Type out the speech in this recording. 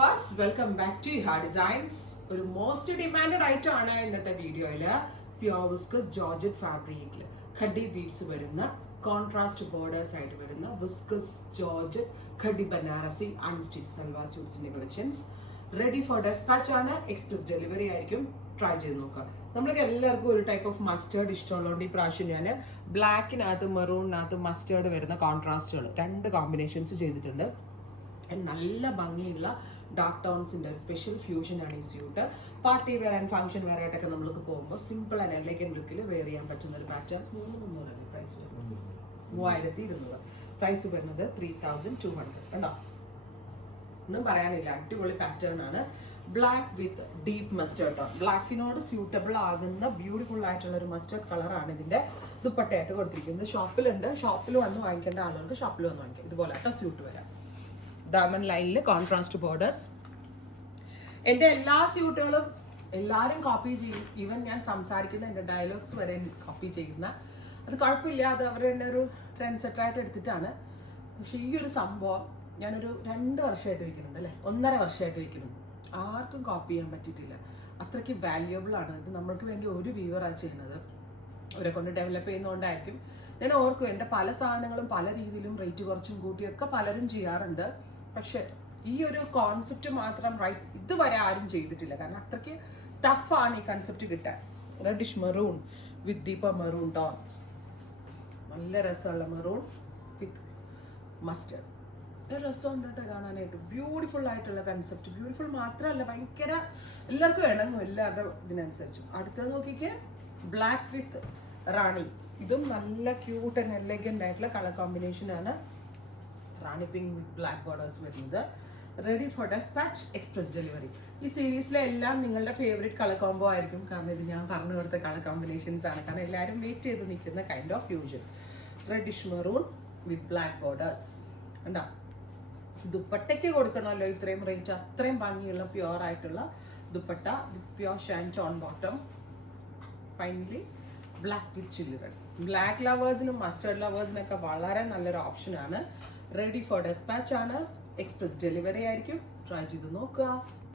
viewers, welcome back to Iha Designs. ഒരു most demanded item ആണ് ഇന്നത്തെ വീഡിയോയിൽ പ്യുവർ വിസ്കസ് ജോർജറ്റ് ഫാബ്രിക്കിൽ ഖഡി ബീഡ്സ് വരുന്ന കോൺട്രാസ്റ്റ് ബോർഡേഴ്സ് ആയിട്ട് വരുന്ന viscose georgette khadi Banarasi unstitch salwar സ്യൂട്ട്സിന്റെ കളക്ഷൻസ് റെഡി ഫോർ ഡെസ്പാച്ച് ആണ്. എക്സ്പ്രസ് ഡെലിവറി ആയിരിക്കും. ട്രൈ ചെയ്ത് നോക്കാം. നമ്മൾക്ക് എല്ലാവർക്കും ഒരു ടൈപ്പ് ഓഫ് മസ്റ്റേർഡ് ഇഷ്ടമുള്ളതുകൊണ്ട് ഈ പ്രാവശ്യം ഞാൻ ബ്ലാക്കിനകത്ത് മെറൂണിനകത്ത് മസ്റ്റേർഡ് വരുന്ന കോൺട്രാസ്റ്റുകൾ 2 കോമ്പിനേഷൻസ് ചെയ്തിട്ടുണ്ട്. നല്ല ഭംഗിയുള്ള ഡാർക്ക് ടോൺസിന്റെ ഒരു സ്പെഷ്യൽ ഫ്യൂഷൻ ആണ് ഈ suit. Party wear and function wear ആയിട്ടൊക്കെ നമ്മൾക്ക് പോകുമ്പോൾ സിമ്പിൾ ആൻഡ് എലഗന്റ് ലുക്കിൽ വെയർ ചെയ്യാൻ പറ്റുന്ന ഒരു പാറ്റേൺ. 3,300 പ്രൈസ് വരുന്നത്. 3,200 പ്രൈസ് വരുന്നത് 3,200. കണ്ടോ, ഒന്നും പറയാനില്ല, അടിപൊളി പാറ്റേൺ ആണ്. Black with deep mustard tone, ബ്ലാക്കിനോട് സ്യൂട്ടബിൾ ആകുന്ന ബ്യൂട്ടിഫുൾ ആയിട്ടുള്ള ഒരു മസ്റ്റേർഡ് കളറാണ് ഇതിന്റെ ദുപ്പട്ടയായിട്ട് കൊടുത്തിരിക്കുന്നത്. ഷോപ്പിലുണ്ട്, ഷോപ്പിൽ വന്ന് വാങ്ങിക്കേണ്ട ആളുകൾക്ക് ഷോപ്പിൽ വന്ന് വാങ്ങിക്കാം. ഇതുപോലെ ആട്ടോ സ്യൂട്ട് വരാം. ഡയമണ്ട് ലൈനിൽ കോൺട്രാസ്റ്റ് ബോർഡേഴ്സ്. എൻ്റെ എല്ലാ സ്യൂട്ടുകളും എല്ലാവരും കോപ്പി ചെയ്യും. ഈവൻ ഞാൻ സംസാരിക്കുന്ന എൻ്റെ ഡയലോഗ്സ് വരെ കോപ്പി ചെയ്യുന്ന, അത് കുഴപ്പമില്ല, അത് അവർ തന്നെ ഒരു ട്രെൻഡ് സെറ്ററായിട്ട് എടുത്തിട്ടാണ്. പക്ഷെ ഈ ഒരു സംഭവം ഞാനൊരു 2 വർഷമായിട്ട് വയ്ക്കുന്നുണ്ട്, അല്ലേ, 1.5 വർഷമായിട്ട് വയ്ക്കുന്നു. ആർക്കും കോപ്പി ചെയ്യാൻ പറ്റിയിട്ടില്ല. അത്രയ്ക്ക് വാല്യുബിൾ ആണ് ഇത്. നമ്മൾക്ക് വേണ്ടി ഒരു വ്യൂവറാണ് ചെയ്യുന്നത്, അവരെ കൊണ്ട് ഡെവലപ്പ് ചെയ്യുന്നതുകൊണ്ടായിരിക്കും. ഞാൻ ഓർക്കും എൻ്റെ പല സാധനങ്ങളും പല രീതിയിലും റേറ്റ് കുറച്ചും കൂട്ടിയൊക്കെ പലരും ചെയ്യാറുണ്ട്. പക്ഷെ ഈ ഒരു കോൺസെപ്റ്റ് മാത്രം ഇതുവരെ ആരും ചെയ്തിട്ടില്ല. കാരണം അത്രയ്ക്ക് ടഫാണ് ഈ കൺസെപ്റ്റ് കിട്ടാൻ. റെഡിഷ് മെറൂൺ വിത്ത് ഡീപ്പർ മെറൂൺ ടോൺസ്, നല്ല രസമുള്ള മെറൂൺ വിത്ത് മസ്റ്റേർഡ്. രസമുണ്ട് കേട്ടോ കാണാനായിട്ട്. ബ്യൂട്ടിഫുൾ ആയിട്ടുള്ള കൺസെപ്റ്റ്. ബ്യൂട്ടിഫുൾ മാത്രമല്ല, ഭയങ്കര എല്ലാവർക്കും ഇണങ്ങും, എല്ലാവരുടെ ഇതിനനുസരിച്ചും. അടുത്തത് നോക്കിക്കേ, ബ്ലാക്ക് വിത്ത് റാണി. ഇതും നല്ല ക്യൂട്ട് ആൻഡ് എലഗന്റ് ആയിട്ടുള്ള കളർ കോമ്പിനേഷൻ ആണ്. Rani pink with black borders വരുന്നത്. Ready for dispatch, express delivery. ഈ സീരീസിലെ എല്ലാം നിങ്ങളുടെ ഫേവറേറ്റ് കളർ കോംബോ ആയിരിക്കും. കാരണം ഇത് ഞാൻ പറഞ്ഞു കൊടുത്ത കളർ കോമ്പിനേഷൻസ് ആണ്. കാരണം എല്ലാവരും വെയിറ്റ് ചെയ്ത് നിൽക്കുന്ന kind of fusion. Reddish maroon with black borders. കണ്ടോ, ദുപ്പട്ടയ്ക്ക് കൊടുക്കണമല്ലോ ഇത്രയും റേറ്റ്. അത്രയും ഭംഗിയുള്ള പ്യുവർ ആയിട്ടുള്ള dupatta with pure shine on bottom. Finally black with chilli red. Black ലവേഴ്സിനും മസ്റ്റേർഡ് ലവേഴ്സിനൊക്കെ വളരെ നല്ലൊരു ഓപ്ഷനാണ്. റെഡി ഫോർ ഡെസ്പാച്ച് ആണ്. എക്സ്പ്രസ് ഡെലിവറി ആയിരിക്കും. ട്രൈ ചെയ്ത് നോക്കുക.